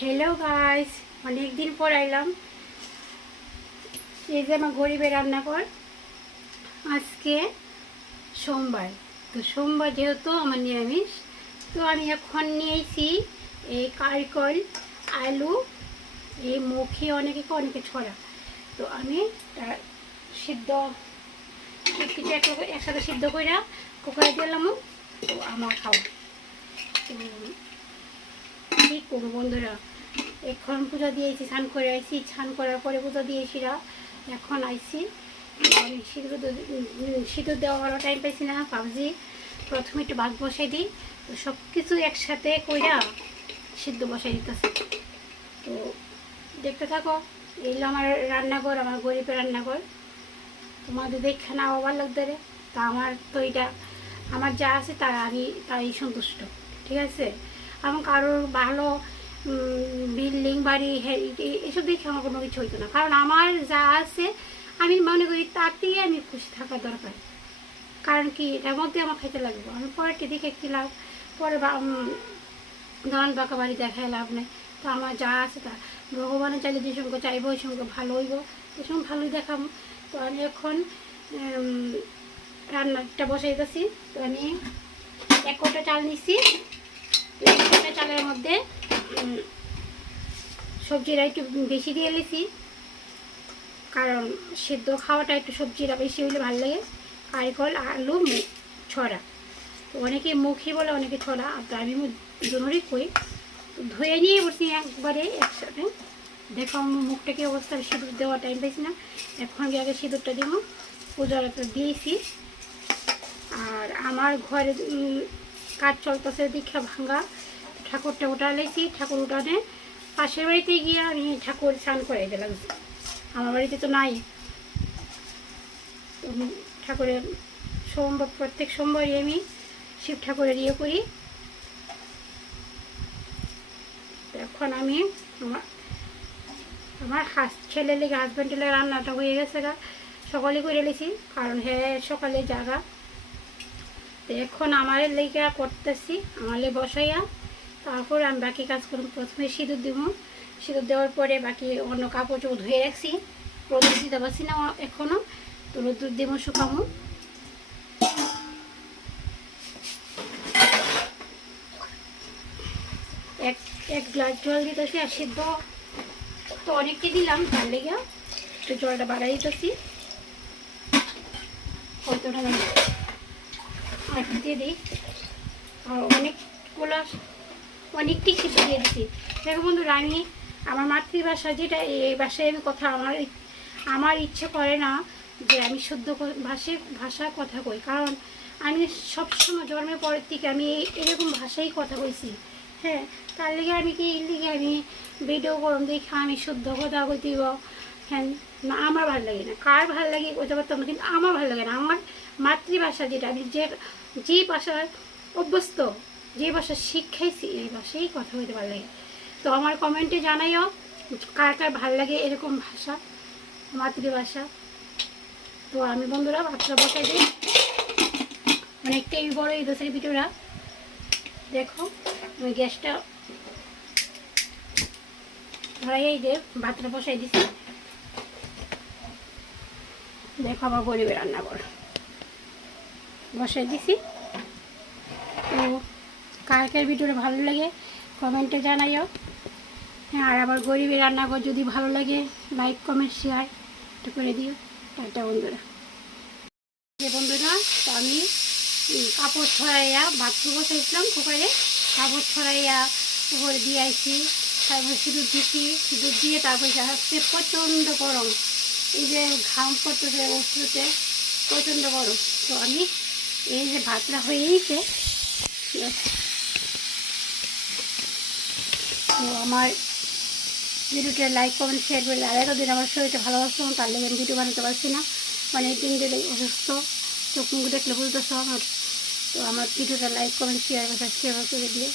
Hello guys অনেক দিন পর আইলাম। এই যে আমার গরিবের রান্নাঘর, আজকে সোমবার। তো সোমবার যেহেতু আমার নিরামিষ, তো আমি এখন নিয়েছি এই কারিকল, আলু, এই মুখে অনেকে অনেকে ছড়া। তো আমি সিদ্ধ কিছু একসাথে সিদ্ধ করে কুকারে দিলাম। তো আমার খাওয়া। কি করব বন্ধুরা? এখন পূজা দিয়েছি, স্নান করে আইছি। স্নান করার পরে পূজা দিয়েছিরা এখন আইছি। আমি সিঁদুর সিঁদুর দেওয়ার টাইম পাইছি না, ভাবছি প্রথমে একটু ভাত বসাই দিই। তো সব কিছু একসাথে কইরা সিদ্ধ বসাই দিতেছে। তো দেখতে থাকো, এই হলো আমার রান্নাঘর, আমার গরিবের রান্নাঘর। তোমাদের দেখে না ভালো লাগতে রে তা আমার তো এটা আমার যা আছে তা আমি তাই সন্তুষ্ট। ঠিক আছে? আমার কারোর ভালো বিল্ডিং বাড়ি এসব দেখে আমার কোনো কিছু হইতো না। কারণ আমার যা আছে, আমি মনে করি তাতেই আমি খুশি থাকা দরকার। কারণ কি, এটার মধ্যে আমার খেতে লাগবে। আমি পরেরটি দেখে একটি লাভ, পরে দান বাঁকা বাড়ি দেখায় লাভ নেই। তো আমার যা আছে তা। ভগবানের চাইলে যে সঙ্গে চাইব, ওই সঙ্গে ভালো হইব। ওই সঙ্গে ভালোই দেখাবো তো আমি এখন রান্নাটা বসাই দিতেছি তো আমি এক কোটা চাল নিচ্ছি তো এক কোটা চালের মধ্যে উম, সবজিটা একটু বেশি দিয়ে নিছি কারণ সেদ্ধ খাওয়াটা একটু সবজিটা বেশি হইলে ভালো লাগে। কারিকল আলু ছড়া। তো অনেকে মুখি বলে, অনেকে ছড়া। তো আমি দুজনেরই কই ধুয়ে নিয়ে বসি একবারে, একসাথে। দেখো মুখটা কি অবস্থা, সিঁদুর দেওয়া টাইম পাইছি না। এখন আগে সিঁদুরটা দিব। পূজার একটা দিয়েছি। আর আমার ঘরে কাজ চলতেছে দীক্ষা ভাঙা ঠাকুরটা উঠা লেছি ঠাকুর উঠানে পাশের বাড়িতে গিয়ে আমি ঠাকুর স্নান করে দিলাম আমার বাড়িতে তো নাই। ঠাকুরের সোমবার, প্রত্যেক সোমবারই আমি শিব ঠাকুরের ইয়ে করি। এখন আমি আমার আমার হাস, ছেলে লেগে হাজব্যান্ডের লেগে রান্নাটা হয়ে গেছে গা। সকালে করে লেছি কারণ হ্যাঁ সকালে জাগা। এখন আমার লেগে করতেছি, আমার বসাইয়া। তারপর আমি বাকি কাজ করব প্রথমে সিঁদুর দিব। সিঁদুর দেওয়ার পরে বাকি অন্য কাপড় চোপড় ধুয়ে রাখছি। রোদ দিতে পারছি না এখনও তো রোদ দিব শুকামো এক এক গ্লাস জল দিতেছি আর সিদ্ধ তো অনেককে দিলাম, তার লেগে একটু জলটা বাড়াই দিতেছি। আমি আর দিয়ে দিই। আর অনেকগুলো অনেকটি সিদ্ধ দিয়ে দিচ্ছি দেখো বন্ধুরা আমি আমার মাতৃভাষা যেটা এই ভাষায় আমি কথা, আমার আমার ইচ্ছে করে না যে আমি শুদ্ধ ক- ভাষে ভাষায় কথা কই। কারণ আমি সবসময় জন্মের পরের থেকে আমি এই- এরকম ভাষায় কথা কইছি। হ্যাঁ তার লেগে আমি কি, এর লিগে আমি ভিডিও করম দেখে আমি শুদ্ধ কথা কইতেইব হ্যাঁ না, আমার ভালো লাগে না। কার ভালো লাগে কইতে পারতাম কিন্তু আমার ভালো লাগে না। আমার মাতৃভাষা যেটা, আমি যে যে ভাষায় অভ্যস্ত যে ভাষা শিখাইছি এই ভাষাই কথা বলতে ভালো লাগে তো আমার কমেন্টে জানাইও কার কার ভালো লাগে এরকম ভাষা, মাতৃভাষা। তো আমি বন্ধুরা, ভাতটা বসাই দিই। অনেকটাই বড় এই দোষের ভিডিওটা দেখো আমি গ্যাসটা ধরাই যে ভাতটা বসাই দিছি। দেখো আমার গরিবের রান্না রান্নাঘর। বসাই দিছি। তো কার কার ভিডিওটা ভালো লাগে কমেন্টে জানাইও। হ্যাঁ আর আমার গরিবের রান্নাঘর যদি ভালো লাগে লাইক কমেন্ট শেয়ার করে দিও। একটা বন্ধুরা। বন্ধুরা, তো আমি কাপড় ছড়াইয়া বাথরুম বসাইছিলাম কুকারে কাপড় ছড়াইয়া উপরে দিয়ে আইছি। তারপর সিঁদুর দিচ্ছি সিঁদুর দিয়ে তারপর যাচ্ছে প্রচণ্ড গরম। এই যে ঘাম পড়তেছে ওষুধে প্রচণ্ড গরম। তো আমি এই যে ভাতটা হয়ে গেছে তো আমার ভিডিওটা লাইক কমেন্ট শেয়ার করলে আর এতদিন আমার শরীরটা ভালোবাসতো তার লেগে ভিডিও বানাতে পারছি না। অনেক দিন ধরে অসুস্থ, চোখ মুখ দেখলে বুঝতেছ আমার। তো আমার ভিডিওটা লাইক কমেন্ট শেয়ার সাবস্ক্রাইব করে দিয়ে